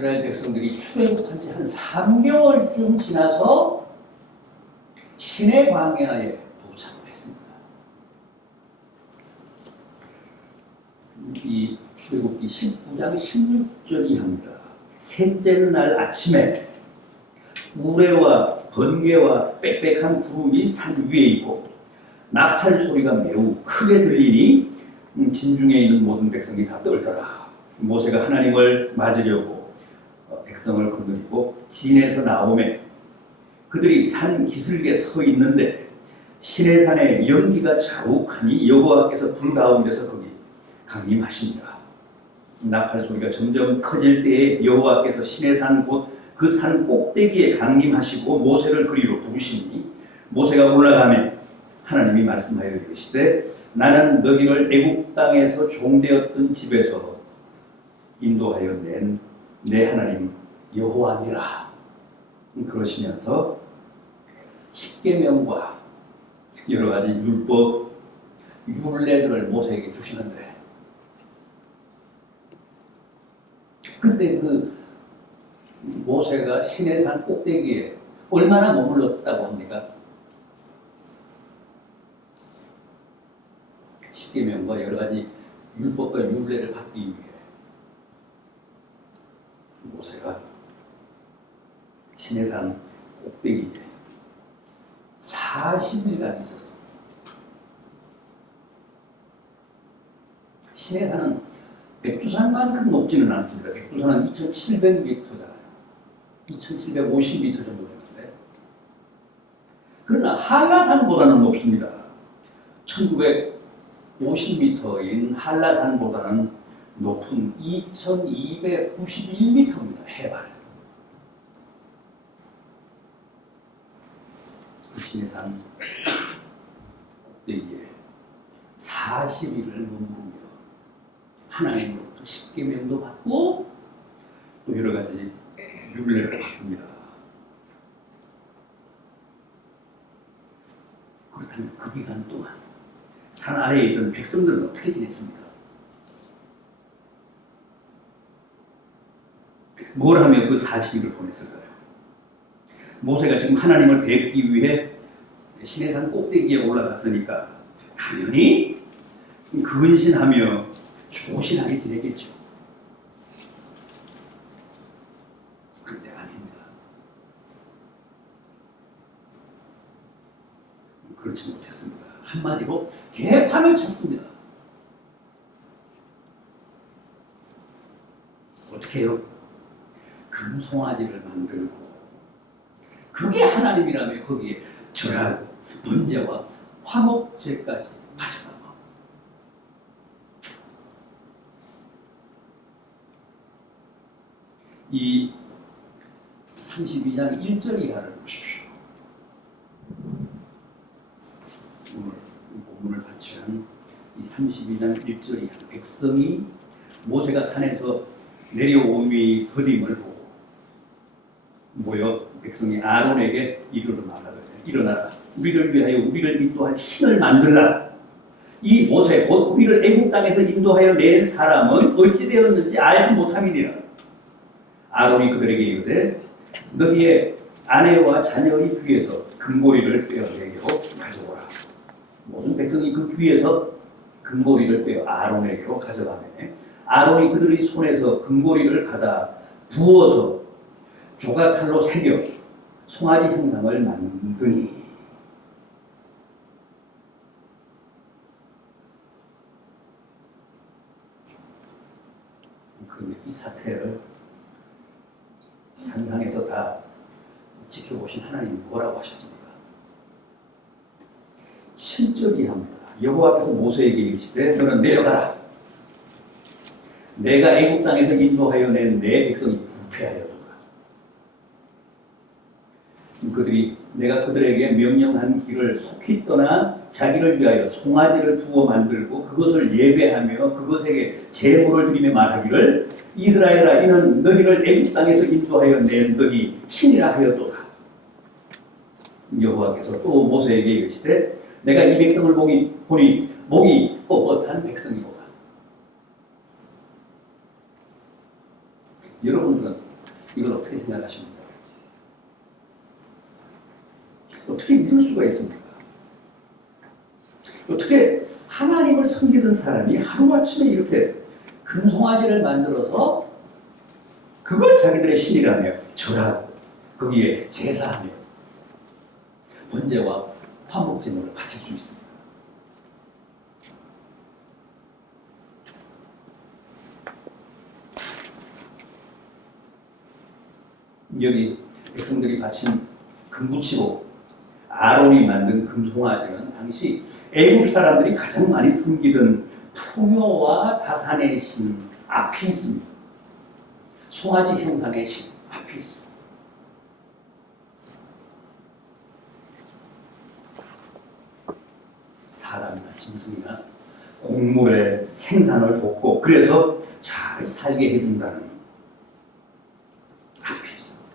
이스라엘 백성들이 출애굽한 지 한 3개월쯤 지나서 시내 광야에 도착을 했습니다. 이 출애굽기 19장 16절이 합니다. 셋째 날 아침에 우레와 번개와 빽빽한 구름이 산 위에 있고 나팔 소리가 매우 크게 들리니 진중에 있는 모든 백성이 다 떨더라. 모세가 하나님을 맞으려고 백성을 거느리고 진에서 나오매 그들이 산 기슭에 서 있는데 시내산에 연기가 자욱하니 여호와께서 불 가운데서 거기 강림하십니다. 나팔 소리가 점점 커질 때에 여호와께서 시내산 곧 그 산 꼭대기에 강림하시고 모세를 그리로 부르시니 모세가 올라가매 하나님이 말씀하여 이르시되 나는 너희를 애굽 땅에서 종되었던 집에서 인도하여 낸 내 하나님 여호와니라. 그러시면서 십계명과 여러 가지 율법, 율례들을 모세에게 주시는데 그때 그 모세가 시내산 꼭대기에 얼마나 머물렀다고 합니까? 십계명과 여러 가지 율법과 율례를 받기 위해 모세가 시내산 꼭대기에 40일간 있었습니다. 시내산은 백두산만큼 높지는 않습니다. 백두산은 2700m잖아요. 2750m 정도 되는데 그러나 한라산보다는 높습니다. 1950m인 한라산보다는 높은 2291m입니다. 해발. 그 시내산 꼭대기에 40일을 머무르며 하나님으로부터 십계명도 받고 또 여러 가지 율례를 받습니다. 그렇다면 그 기간 동안 산 아래에 있던 백성들은 어떻게 지냈습니까? 뭘 하며 그 40일을 보냈을까요? 모세가 지금 하나님을 뵙기 위해 시내산 꼭대기에 올라갔으니까 당연히 근신하며 조신하게 지내겠죠. 그런데 아닙니다. 그렇지 못했습니다. 한마디로 대판을 쳤습니다. 어떻게 해요? 금송아지를 만들고 그게 하나님이라며 거기에 절하고 번제와 화목제까지 바쳐나가. 이 32장 1절 이하를 보십시오. 오늘 본문을 발췌한 이 32장 1절 이하 백성이 모세가 산에서 내려오미 더딤을 보고 모여 백성이 아론에게 이르러 말하되 일어나라 우리를 위하여 우리를 인도할 신을 만들라. 이 모세 곧 우리를 애굽 땅에서 인도하여 낸 사람은 어찌 되었는지 알지 못함이니라. 아론이 그들에게 이르되 너희의 아내와 자녀의 귀에서 금고리를 빼어 내게로 가져오라. 모든 백성이 그 귀에서 금고리를 빼어 아론에게로 가져가매 아론이 그들의 손에서 금고리를 받아 부어서 조각칼로 새겨 송아지 형상을 만드니. 그런데 이 사태를 산상에서 다 지켜보신 하나님이 뭐라고 하셨습니까? 7절이 합니다. 여호와께서 모세에게 이르시되 너는 내려가라. 내가 애굽 땅에서 인도하여 낸 내 백성이 부패하였도다. 그들이 내가 그들에게 명령한 길을 속히 떠나 자기를 위하여 송아지를 부어 만들고 그것을 예배하며 그것에게 제물을 드리며 말하기를 이스라엘아 이는 너희를 애굽 땅에서 인도하여 낸 너희 신이라 하였도다. 여호와께서 또 모세에게 이르시되 내가 이 백성을 보니 목이 뻣뻣한 백성이로다. 여러분들은 이걸 어떻게 생각하십니까? 어떻게 믿을 수가 있습니까? 어떻게 하나님을 섬기던 사람이 하루아침에 이렇게 금송아지를 만들어서 그걸 자기들의 신이라며 절하고 거기에 제사하며 번제와 화목제물을 바칠 수 있습니다. 여기 백성들이 바친 금붙이고 아론이 만든 금송아지는 당시 애국 사람들이 가장 많이 섬기던 풍요와 다산의 신 앞에 있습니다. 송아지 형상의 신 앞에 있습니다. 사람이나 짐승이나 곡물의 생산을 돕고 그래서 잘 살게 해준다는 앞에 있습니다.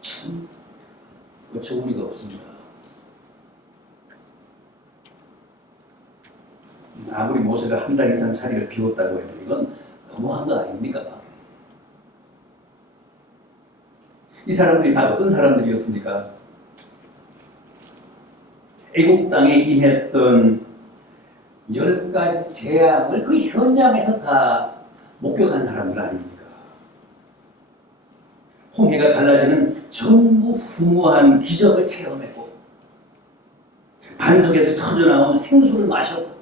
참 어처구니가 없습니다. 아무리 모세가 한 달 이상 자리를 비웠다고 해도 이건 너무한 거 아닙니까? 이 사람들이 다 어떤 사람들이었습니까? 애국 땅에 임했던 10가지 재앙을 그 현장에서 다 목격한 사람들 아닙니까? 홍해가 갈라지는 전무후무한 기적을 체험했고 반석에서 터져나온 생수를 마셨고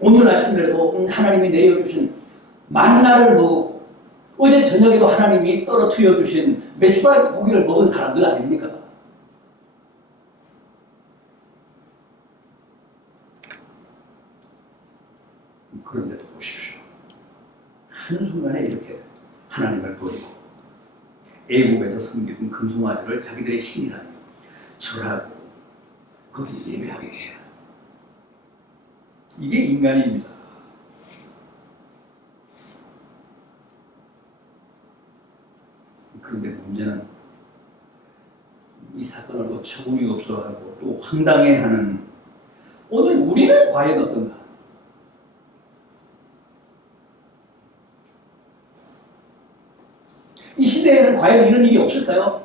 오늘 아침에도 하나님이 내려주신 만나를 먹었고 어제 저녁에도 하나님이 떨어뜨려 주신 메추라기 고기를 먹은 사람들 아닙니까? 그런데도 보십시오. 한순간에 이렇게 하나님을 버리고 애국에서 섬기던 금송아지를 자기들의 신이라며 절하고 거기에 예배하게 되잖아요. 이게 인간입니다. 그런데 문제는 이 사건을 어처구니 없어하고 또 황당해하는 오늘 우리는 과연 어떤가? 이 시대에는 과연 이런 일이 없을까요?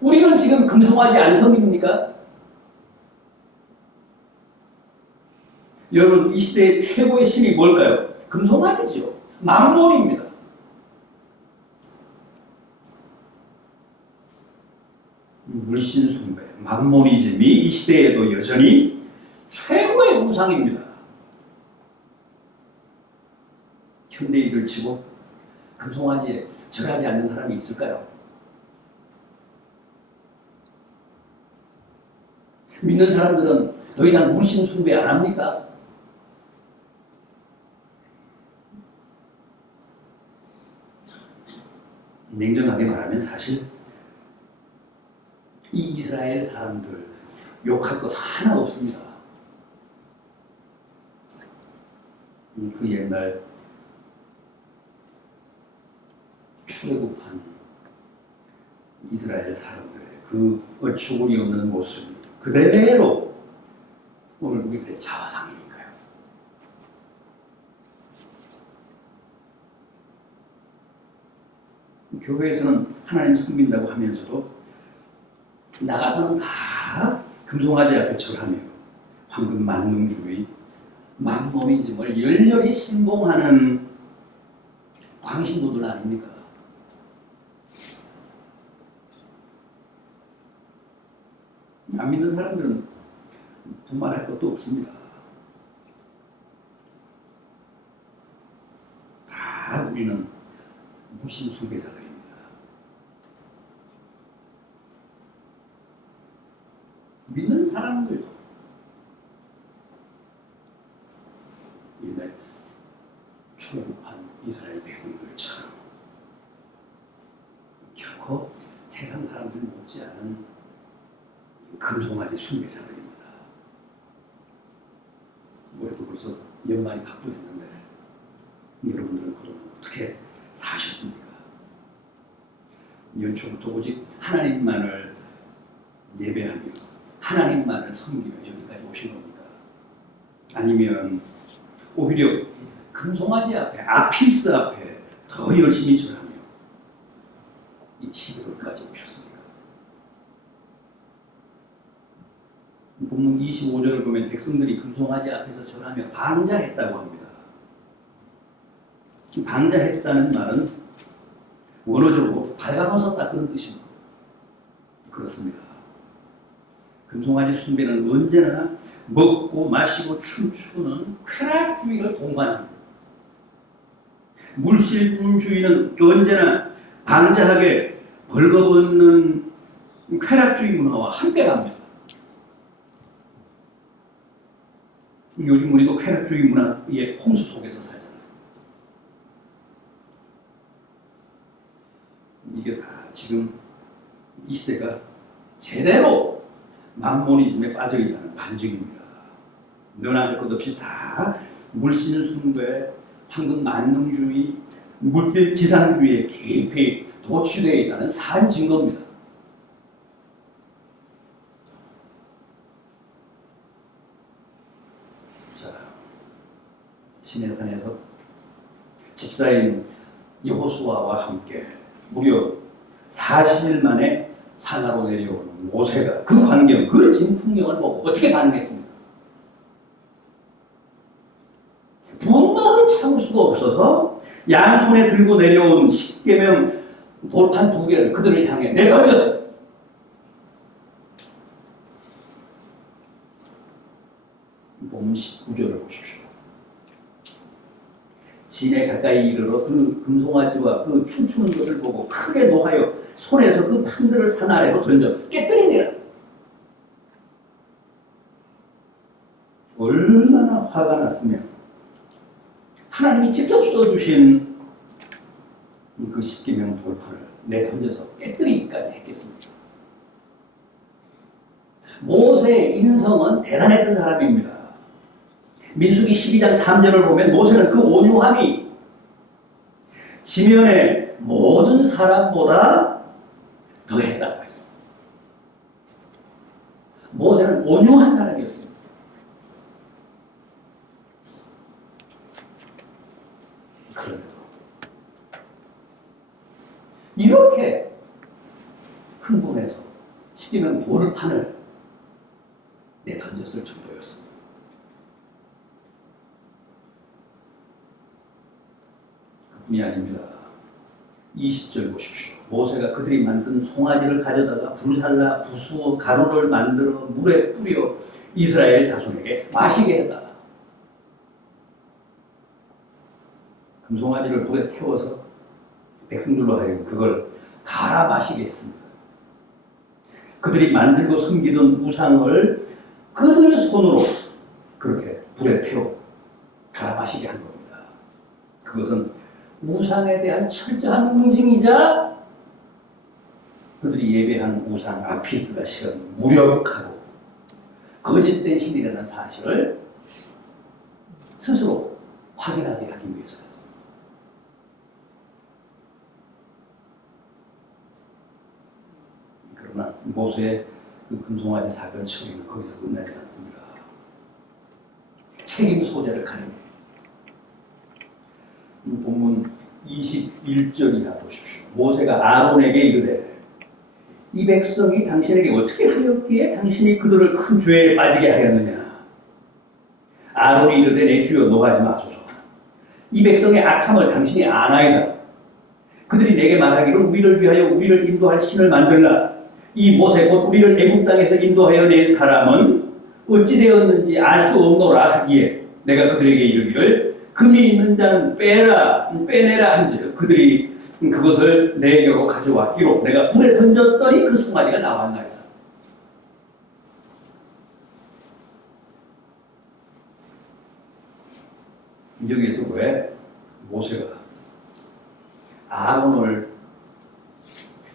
우리는 지금 금송아지 안 섬깁니까? 여러분, 이 시대의 최고의 신이 뭘까요? 금송아지죠. 맘몬입니다. 물신 숭배, 맘모니즘이 이 시대에도 여전히 최고의 우상입니다. 현대인을 치고 금송아지에 절하지 않는 사람이 있을까요? 믿는 사람들은 더 이상 물신 숭배 안 합니까? 냉정하게 말하면 사실 이 이스라엘 사람들 욕할 거 하나 없습니다. 그 옛날 출애굽한 이스라엘 사람들의 그 어처구니 없는 모습이 그대로 오늘 우리들의 자화상이니까요. 교회에서는 하나님 섬긴다고 하면서도 나가서는 다 금송아지 앞에 절하며 황금 만능주의, 맘모니즘을 열렬히 신봉하는 광신도들 아닙니까? 안 믿는 사람들은 분말할 것도 없습니다. 다 우리는 무신 숭배자들입니다. 믿는 사람들도 옛날 출애굽한 이스라엘 백성들처럼 결코 세상 사람들 못지않은 금송아지 숭배자들입니다. 올해도 벌써 연말이 각도했는데 여러분들은 그동안 어떻게 사셨습니까? 연초부터 오직 하나님만을 예배하며 하나님만을 섬기며 여기까지 오신 겁니다. 아니면 오히려 금송아지 앞에, 아피스 앞에 더 열심히 절하며 이 11월까지 오셨습니다. 본문 25절을 보면 백성들이 금송아지 앞에서 절하며 방자했다고 합니다. 방자했다는 말은 원어적으로 발가벗었다 그런 뜻입니다. 그렇습니다. 금송아지 숭배는 언제나 먹고 마시고 춤추는 쾌락주의를 동반합니다. 물질주의는 언제나 방자하게 벌거벗는 쾌락주의 문화와 함께 갑니다. 요즘 우리도 쾌락주의 문화의 홍수 속에서 살잖아요. 이게 다 지금 이 시대가 제대로 만모니즘에 빠져 있다는 반증입니다. 너나 할 것 없이 다 물신 숭배, 황금 만능주의, 물질 지상주의에 깊이 도취되어 있다는 산 증거입니다. 자, 시내산에서 집사인 여호수아와 함께 무려 40일 만에 산하로 내려오는 모세가 그 광경, 그 진풍경을 보고 어떻게 반응했습니까? 분노를 참을 수가 없어서 양손에 들고 내려온 십계명 돌판 2개를 그들을 향해 내던졌어요. 본문 19절을 보십시오. 진에 가까이 이르러 그 금송아지와 그 춤추는 것을 보고 크게 노하여 손에서 그 판들을 산 아래로 던져 깨뜨리니라. 얼마나 화가 났으면 하나님이 직접 써주신 그 십계명 돌판을 내던져서 깨뜨리기까지 했겠습니다. 모세의 인성은 대단했던 사람입니다. 민수기 12장 3절을 보면 모세는 그 온유함이 지면의 모든 사람보다 더했다고 했습니다. 모세는 온유한 사람이었습니다. 그런데도 이렇게 흥분해서 십계명 돌판을 내던졌을 정도였습니다. 뿐이 아닙니다. 20절 보십시오. 모세가 그들이 만든 송아지를 가져다가 불살라 부수어 가루를 만들어 물에 뿌려 이스라엘 자손에게 마시게 했다. 금송아지를 불에 태워서 백성들로 하여금 그걸 갈아 마시게 했습니다. 그들이 만들고 섬기던 우상을 그들 손으로 그렇게 불에 태워 갈아 마시게 한 겁니다. 그것은 우상에 대한 철저한 응징이자 그들이 예배한 우상 아피스가 실은 무력하고 거짓된 신이라는 사실을 스스로 확인하게 하기 위해서였습니다. 그러나 모세의 그 금송아지 사건 처리는 거기서 끝나지 않습니다. 책임 소재를 가립니다. 본문 21절이나 보십시오. 모세가 아론에게 이르되 이 백성이 당신에게 어떻게 하였기에 당신이 그들을 큰 죄에 빠지게 하였느냐. 아론이 이르되 내 주여 노하지 마소서. 이 백성의 악함을 당신이 아나이다. 그들이 내게 말하기를 우리를 위하여 우리를 인도할 신을 만들라. 이 모세 곧 우리를 애국 땅에서 인도하여 낸 사람은 어찌 되었는지 알 수 없노라 하기에 내가 그들에게 이르기를 금이 있는 자는 빼내라 한즉 그들이 그것을 내게로 가져왔기로 내가 불에 던졌더니 그 송아지가 나왔나이다. 여기에서 왜 모세가 아론을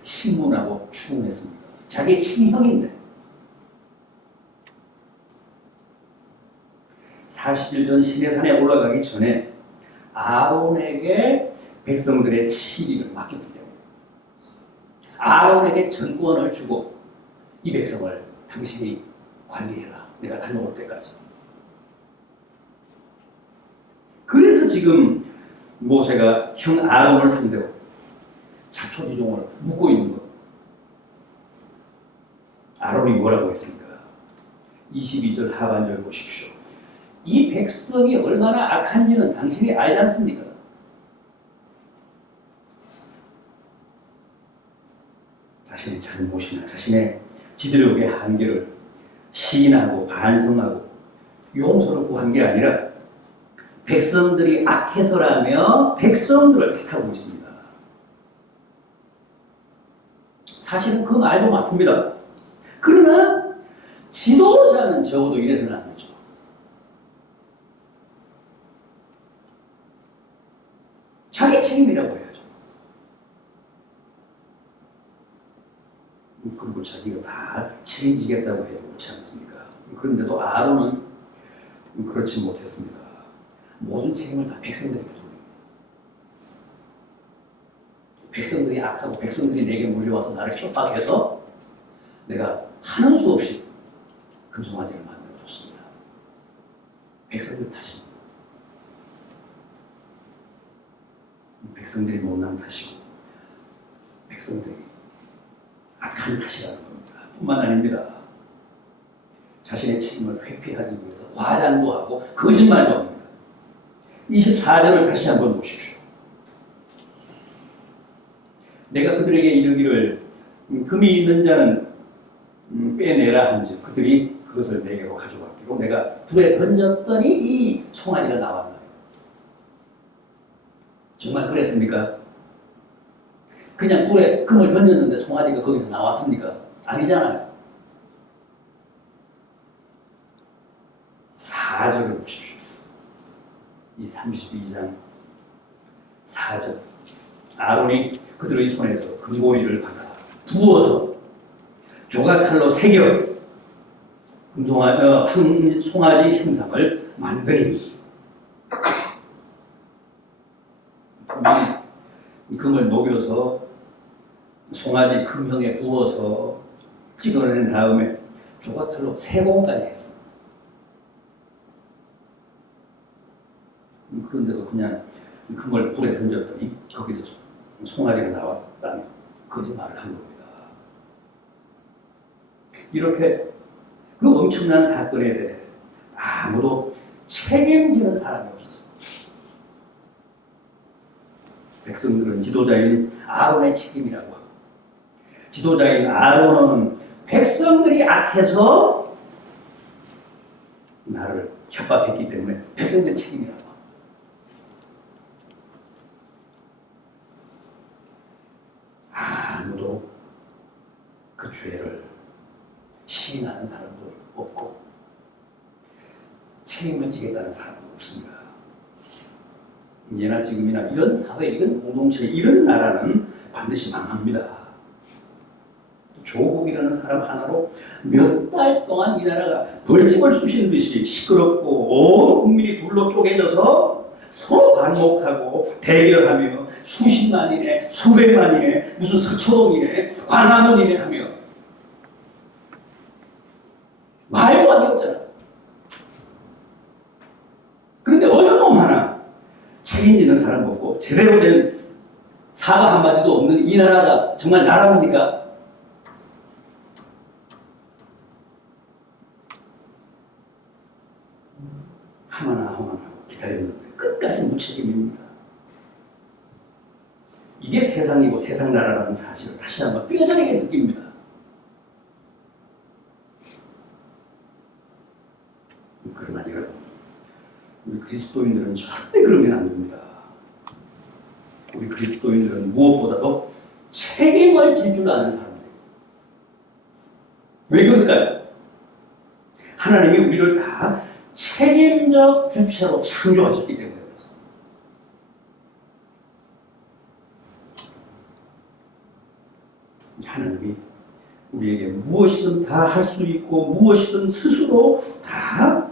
신문하고 추궁했습니까? 자기 친형인데 40일 전 시내산에 올라가기 전에 아론에게 백성들의 7일을 맡겼기 때문에 아론에게 전권을 주고 이 백성을 당신이 관리해라. 내가 다녀올 때까지. 지금 모세가 형 아론을 상대로 자초지종을 묻고 있는 것. 아론이 뭐라고 했습니까? 22절 하반절 보십시오. 이 백성이 얼마나 악한지는 당신이 알지 않습니까? 자신의 잘못이나 자신의 지도력의 한계를 시인하고 반성하고 용서를 구한 게 아니라 백성들이 악해서라며 백성들을 택하고 있습니다. 사실은 그 말도 맞습니다. 그러나 지도자는 적어도 이래서는 안 되죠. 자기 책임이라고 해야죠. 그리고 자기가 다 책임지겠다고 해요. 그렇지 않습니까? 그런데도 아론은 그렇지 못했습니다. 모든 책임을 다 백성들에게 돌립니다. 백성들이 악하고 백성들이 내게 몰려와서 나를 협박해서 내가 하는 수 없이 금송아지를 만들어줬습니다. 백성들 탓입니다. 백성들이 못난 탓이고 백성들이 악한 탓이라는 겁니다. 뿐만 아닙니다. 자신의 책임을 회피하기 위해서 과장도 하고 거짓말도 합니다. 24절을 다시 한번 보십시오. 내가 그들에게 이르기를 금이 있는 자는 빼내라 한즉 그들이 그것을 내게로 가져갔기로 내가 불에 던졌더니 이 송아지가 나왔나요? 정말 그랬습니까? 그냥 불에 금을 던졌는데 송아지가 거기서 나왔습니까? 아니잖아요. 4절을 보십시오. 이 32장 4절 아론이 그들의 손에서 금고리를 받아 부어서 조각칼로 새겨 송아지 형상을 만드니 금을 녹여서 송아지 금형에 부어서 찍어낸 다음에 조각칼로 세공까지 했습니다. 그런데도 그냥 금을 불에 던졌더니 거기서 송아지가 나왔다며 거짓말을 한 겁니다. 이렇게 그 엄청난 사건에 대해 아무도 책임지는 사람이 없었습니다. 백성들은 지도자인 아론의 책임이라고 하고 지도자인 아론은 백성들이 악해서 나를 협박했기 때문에 백성들 책임이라고 하고 아무도 그 죄를 시인하는 사람도 없고 책임을 지겠다는 사람도 없습니다. 예나 지금이나 이런 사회, 이런 공동체, 이런 나라는 반드시 망합니다. 조국이라는 사람 하나로 몇 달 동안 이 나라가 벌집을 쑤시는 듯이 시끄럽고 온 국민이 둘로 쪼개져서 서로 반목하고 대결하며 수십만이네 수백만이네 무슨 서초동이네 광화문이네 하며 말도 아니었잖아. 그런데 어느 놈 하나 책임지는 사람 없고 제대로 된 사과 한마디도 없는 이 나라가 정말 나라입니까? 하마나 하고 기다렸는데 끝까지 무책임입니다. 이게 세상이고 세상 나라라는 사실을 다시 한번 뼈저리게 느낍니다. 그러나 여러분, 우리 그리스도인들은 절대 그러면 안 됩니다. 우리 그리스도인들은 무엇보다도 책임을 질 줄 아는 사람들이에요. 왜 그럴까요? 하나님이 우리를 다 책임적 주체로 창조하셨기 때문에 그렇습니다. 하나님이 우리에게 무엇이든 다 할 수 있고 무엇이든 스스로 다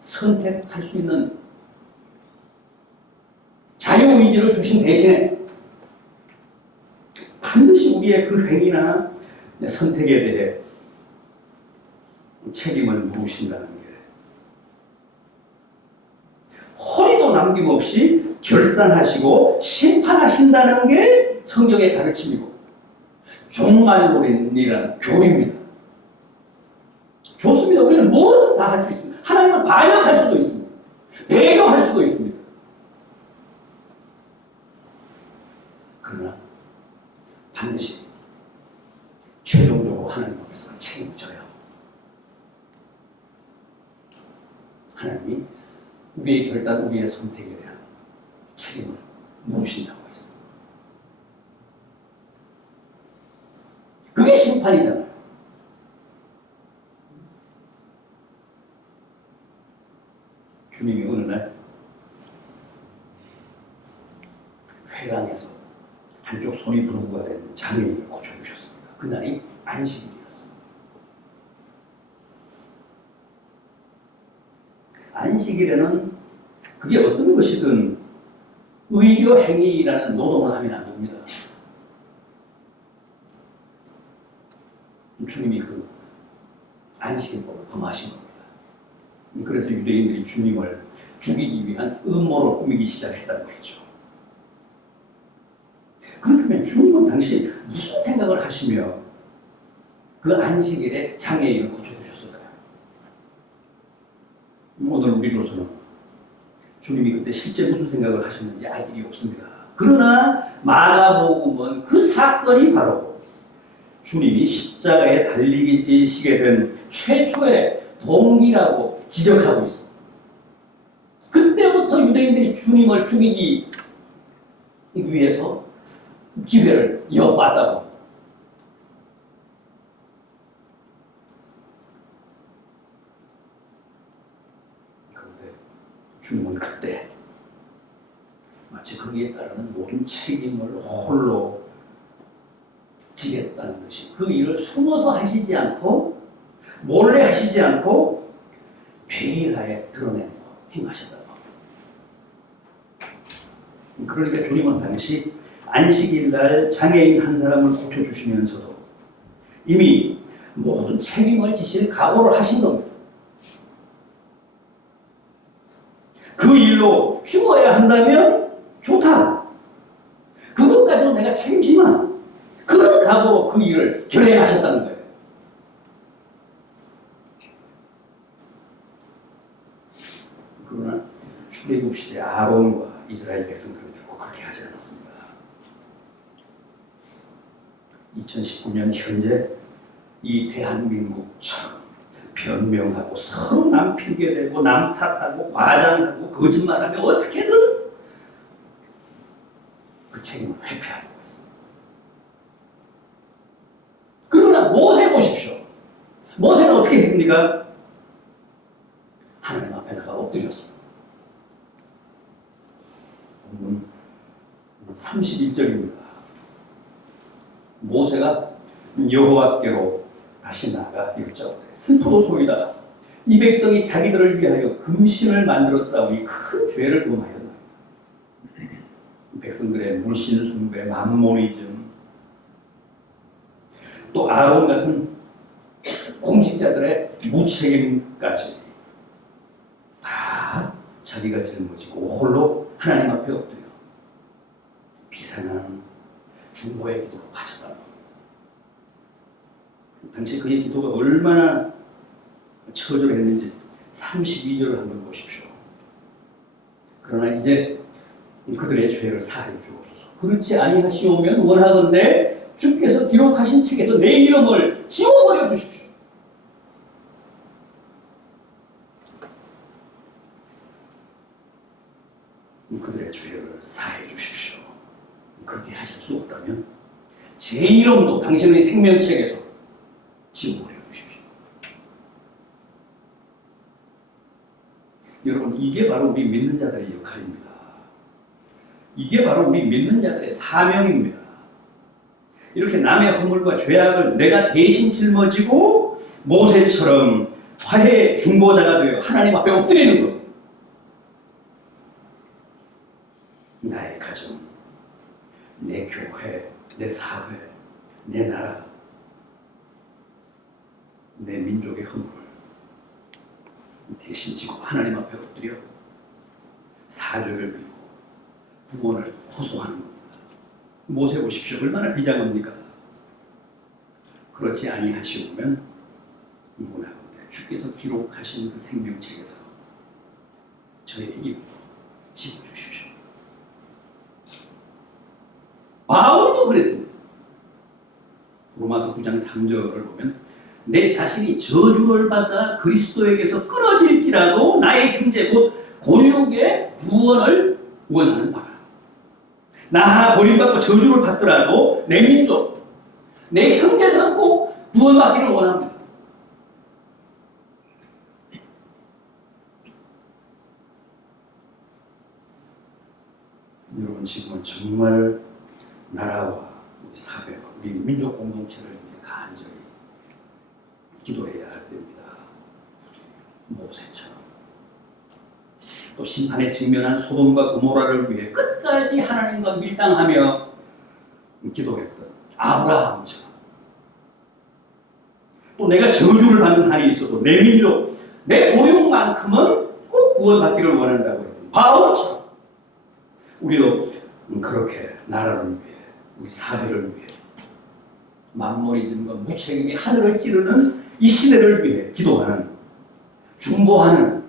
선택할 수 있는 자유의지를 주신 대신에 반드시 우리의 그 행위나 선택에 대해 책임을 물으신다는 게 허리도 남김없이 결산하시고 심판하신다는 게 성경의 가르침이고 종말론이라는 교리입니다. 좋습니다. 우리는 뭐든 다 할 수 있습니다. 하나님을 반역할 수도 있습니다. 배교할 수도 있습니다. 그러나 반드시 최종적으로 하나님 앞에서 책임을 져야 합니다. 하나님이 우리의 결단, 우리의 선택에 대한 책임을 물으신다고 했습니다. 그게 심판이잖아요. 주님이 어느 날 회당에서 한쪽 손이 불구가 된 장애인을 고쳐주셨습니다. 그날이 안식일이었습니다. 안식일에는 그게 어떤 것이든 의료 행위라는 노동을 하면 안 됩니다. 주님이 그 안식일법을 범하신 겁니다. 그래서 유대인들이 주님을 죽이기 위한 음모를 꾸미기 시작했다고 했죠. 그렇다면 주님은 당시 무슨 생각을 하시며 그 안식일에 장애인을 고쳐주셨을까요? 오늘 우리로서는 주님이 그때 실제 무슨 생각을 하셨는지 알 길이 없습니다. 그러나 마가복음은 그 사건이 바로 주님이 십자가에 달리시게 된 최초의 동기라고 지적하고 있습니다. 그때부터 유대인들이 주님을 죽이기 위해서 기회를 이어봤다고. 그런데 주님은 그때 마치 거기에 따르는 모든 책임을 홀로 지겠다는 것이, 그 일을 숨어서 하시지 않고 몰래 하시지 않고 베일하에 드러내는 거 행하셨다고 합니다. 그러니까 주님은 당시 안식일 날 장애인 한 사람을 고쳐주시면서도 이미 모든 책임을 지실 각오를 하신 겁니다. 그 일로 죽어야 한다면 좋다. 그것까지도 내가 책임지마. 그런 각오로 그 일을 결행하셨다는 거예요. 그러나 출애굽 시대 아론과 이스라엘 백성들은 결국 그렇게 하지 않았습니다. 2019년 현재 이 대한민국처럼 변명하고 서로 남 핑계대고 남 탓하고 과장하고 거짓말하며 어떻게든 그 책임을 회피하려고 했습니다. 그러나 모세 보십시오. 모세는 어떻게 했습니까? 하나님 앞에 나가 엎드렸습니다. 31절입니다. 모세가 여호와께로 다시 나아가 여짜오되 슬프도소이다. 이 백성이 자기들을 위하여 금신을 만들어 싸우니 큰 죄를 범하였나이다. 백성들의 물신숭배, 맘모니즘, 또 아론 같은 공직자들의 무책임까지 다 자기가 짊어지고 홀로 하나님 앞에 엎드려 비상한 중보의 기도로 바쳤다는 겁니다. 당시 그의 기도가 얼마나 처절했는지 32절을 한번 보십시오. 그러나 이제 그들의 죄를 사하여 주옵소서. 그렇지 아니하시오면 원하건대 주께서 기록하신 책에서 내 이름을 지워버려 주십시오. 그들의 죄를 사해 주십시오. 그렇게 하실 수 없다면 제 이름도 당신의 생명책에서 지워버려 주십시오. 여러분, 이게 바로 우리 믿는 자들의 역할입니다. 이게 바로 우리 믿는 자들의 사명입니다. 이렇게 남의 허물과 죄악을 내가 대신 짊어지고 모세처럼 화해의 중보자가 되어 하나님 앞에 엎드리는 것. 나의 가정, 내 교회, 내 사회, 내 나라, 내 민족의 허물을 대신 지고 하나님 앞에 엎드려 사죄를 빌고 구원을 호소하는 겁니다. 모세 보십시오. 얼마나 비장합니까? 그렇지 아니하시오면 누구나건대 주께서 기록하신 그 생명책에서 저의 이름도 집어주십시오. 바울도 그랬습니다. 로마서 9장 3절을 보면 내 자신이 저주를 받아 그리스도에게서 끊어질지라도 나의 형제 곧 고육의 구원을 원하는 바라. 나 하나 버림받고 저주를 받더라도 내 민족, 내 형제들은 꼭 구원받기를 원합니다. 여러분 지금은 정말 나라와 우리 사회와 우리 민족 공동체를 위해 간절히 기도해야 할 때입니다. 모세처럼 또 심판에 직면한 소돔과 고모라를 위해 끝까지 하나님과 밀당하며 기도했던 아브라함처럼 또 내가 저주를 받는 한이 있어도 내 민족, 내 고육만큼은 꼭 구원받기를 원한다고 했던 바울처럼 우리도 그렇게 나라를 위해 우리 사회를 위해 만머리즘과 무책임이 하늘을 찌르는 이 시대를 위해 기도하는 중보하는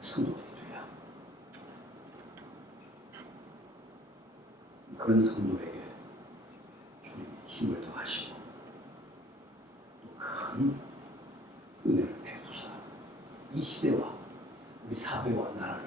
성도들이 돼야 그런 성도에게 주님이 힘을 더하시고 큰 은혜를 베푸사 이 시대와 우리 사회와 나라를